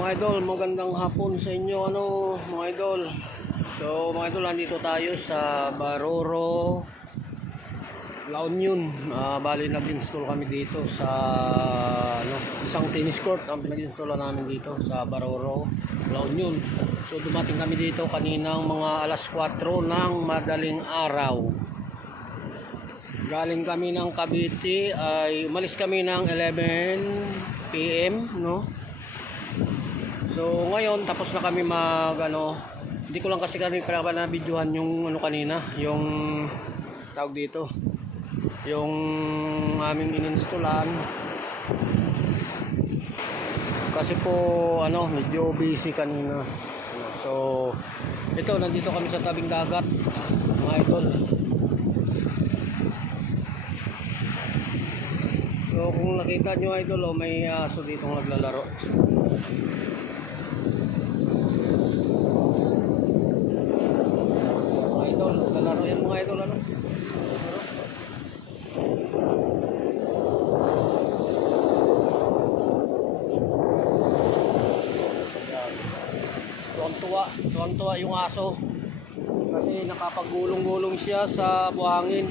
Mga idol, magandang hapon sa inyo mga idol. So mga idol, nandito tayo sa Baroro, La Union. Bali nag-install kami dito sa isang tennis court ang pinag-install namin dito sa Baroro, La Union. So dumating kami dito kaninang mga alas 4 ng madaling araw. Galing kami ng Cavite, ay umalis kami ng 11 PM, no? So ngayon tapos na kami hindi ko lang kasi kami para na videohan yung kanina, yung tawag dito, yung aming ininstallan. Kasi po medyo busy kanina. So ito, nandito kami sa tabing dagat, mga idol. So kung nakita nyo idol, may aso dito naglalaro. Mga idol, naglalaro yan mga idol, Tuwang-tuwa yung aso kasi nakapagulong-gulong siya sa buhangin.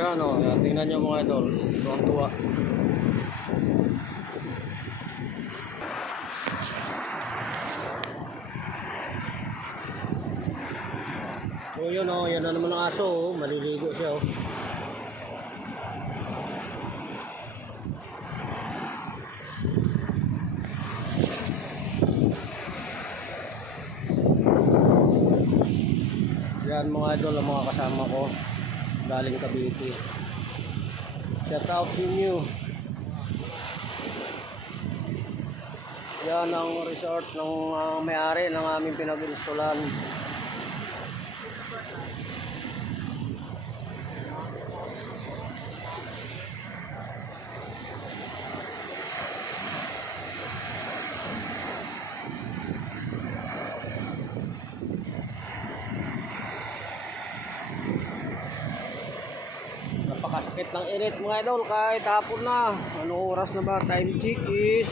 Yan, tingnan nyo mga idol, tuwang-tuwa. So yun yan na naman ang aso, maliligo siya Yan mga idol, ang mga kasama ko galing Cavite. Shout out sa inyo. Yan ang resort ng may-ari ng aming pinag-installan. Napakasakit ng init mga idol kahit hapon na. Ano oras na ba? Time check is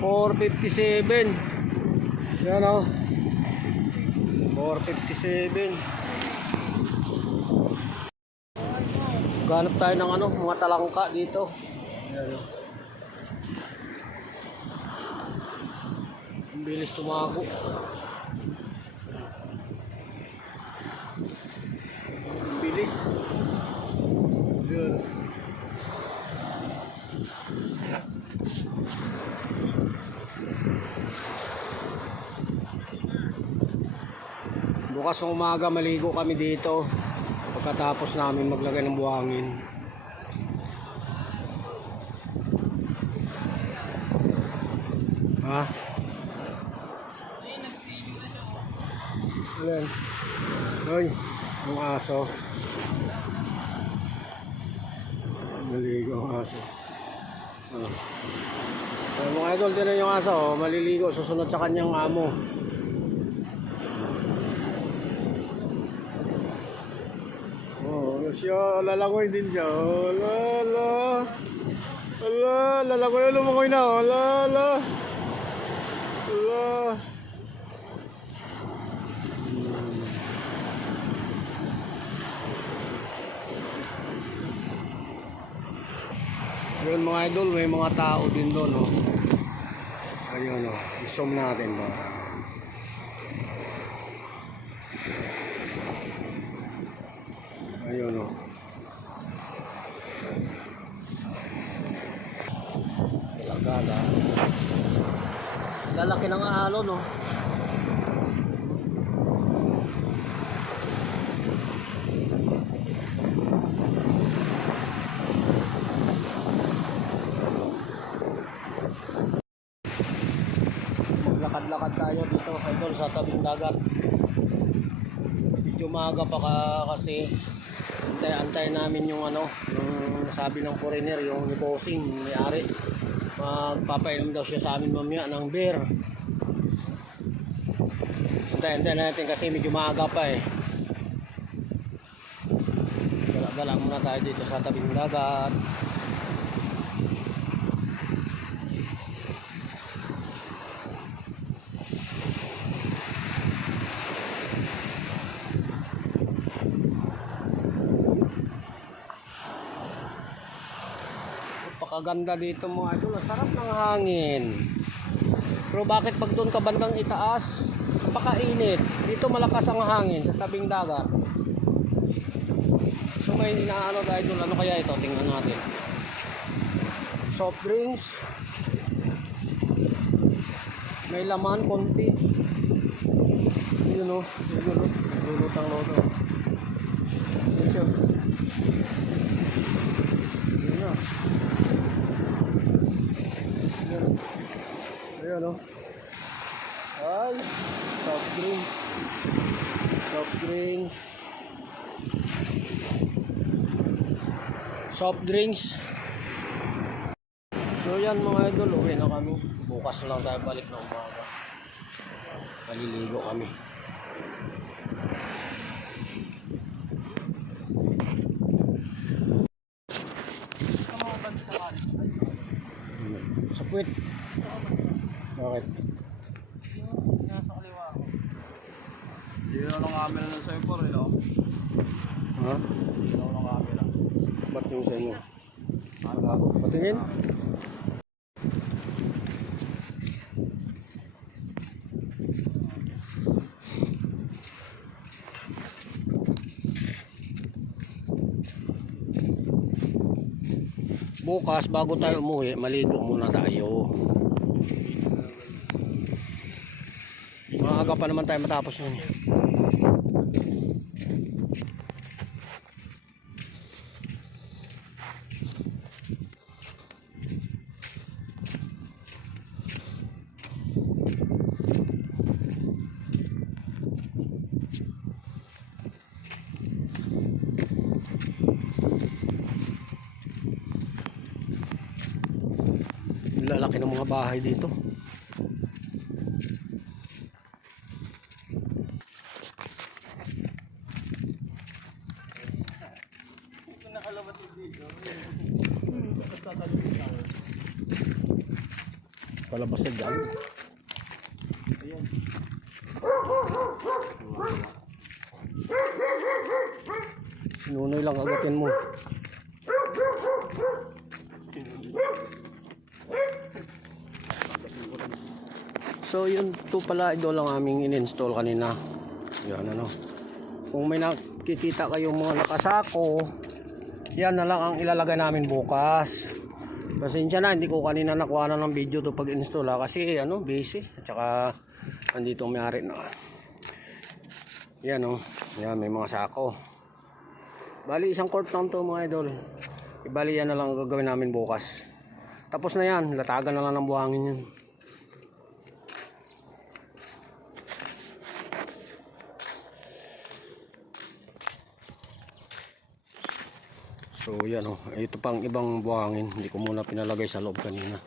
4:57. Yan 4:57. Ganap tayo ng mga talangka dito. Yan Ang bilis tumago. Ang bilis. Yan. Bukas ng umaga maligo kami dito pagkatapos namin maglagay ng buhangin. Alin? Hoy, yung aso. Maligo ang aso. Mga idol, din na yung aso, maliligo, susunod sa kanyang amo. Siya, lalangoy din siya. Lalangoy, lumangoy na. Yun mga idol, may mga tao din doon Ayun i-zoom natin ba. Ayun Talagada. Lalaki ng alon Maglakad-lakad tayo dito idol sa tabing dagat. Medyo maaga pa kasi antay namin yung yung sabi ng foreigner, yung ni bossing, may-ari, magpapainom daw siya sa amin mamaya ng beer. Antay natin kasi medyo maaga pa Pagalang muna tayo dito sa tabing dagat. Napakaganda dito mga idol. Ang sarap ng hangin. Pero bakit pag doon ka bandang itaas, napakainit. Dito malakas ang hangin sa tabing dagat. So may inaano idol, ano kaya ito? Tingnan natin. Soft drinks. May laman konti. Yun o. Lulutang-luto. Yun siya. Yun na. Ayan o. Ay. Soft drinks. Soft drinks. Soft drinks. So yan mga idol, uwi na kami. Bukas na lang tayo balik na umaga. Maliligo kami. Sa puwit. Bakit? Nasa kaliwa ako. Hindi na lang camera ng Cypher eh, no? Ha? Hindi na lang camera. Ba't yung sa inyo? Bago. Patingin? Bukas bago tayo umuwi, maligo muna tayo. Maaga pa naman tayo matapos nun. Lalaki ng mga bahay dito. Nakalabas yung dito. Palabas na dyan. Ayan. Sinunoy lang agatin mo. So yun to pala idol ang aming in-install kanina. Yan ano. Kung may nakikita kayong mga nakasako, yan na lang ang ilalagay namin bukas. Pasensya na, hindi ko kanina nakuha na ng video to pag-install kasi ano, busy. At saka andito may-ari na. Yan oh. Yan may mga sako. Bali isang quart lang to mga idol. Ibali yan na lang ang gagawin namin bukas. Tapos na yan, latagan na lang ng buhangin yan. So yan oh, ito pang ibang buhangin, hindi ko muna pinalagay sa loob kanina.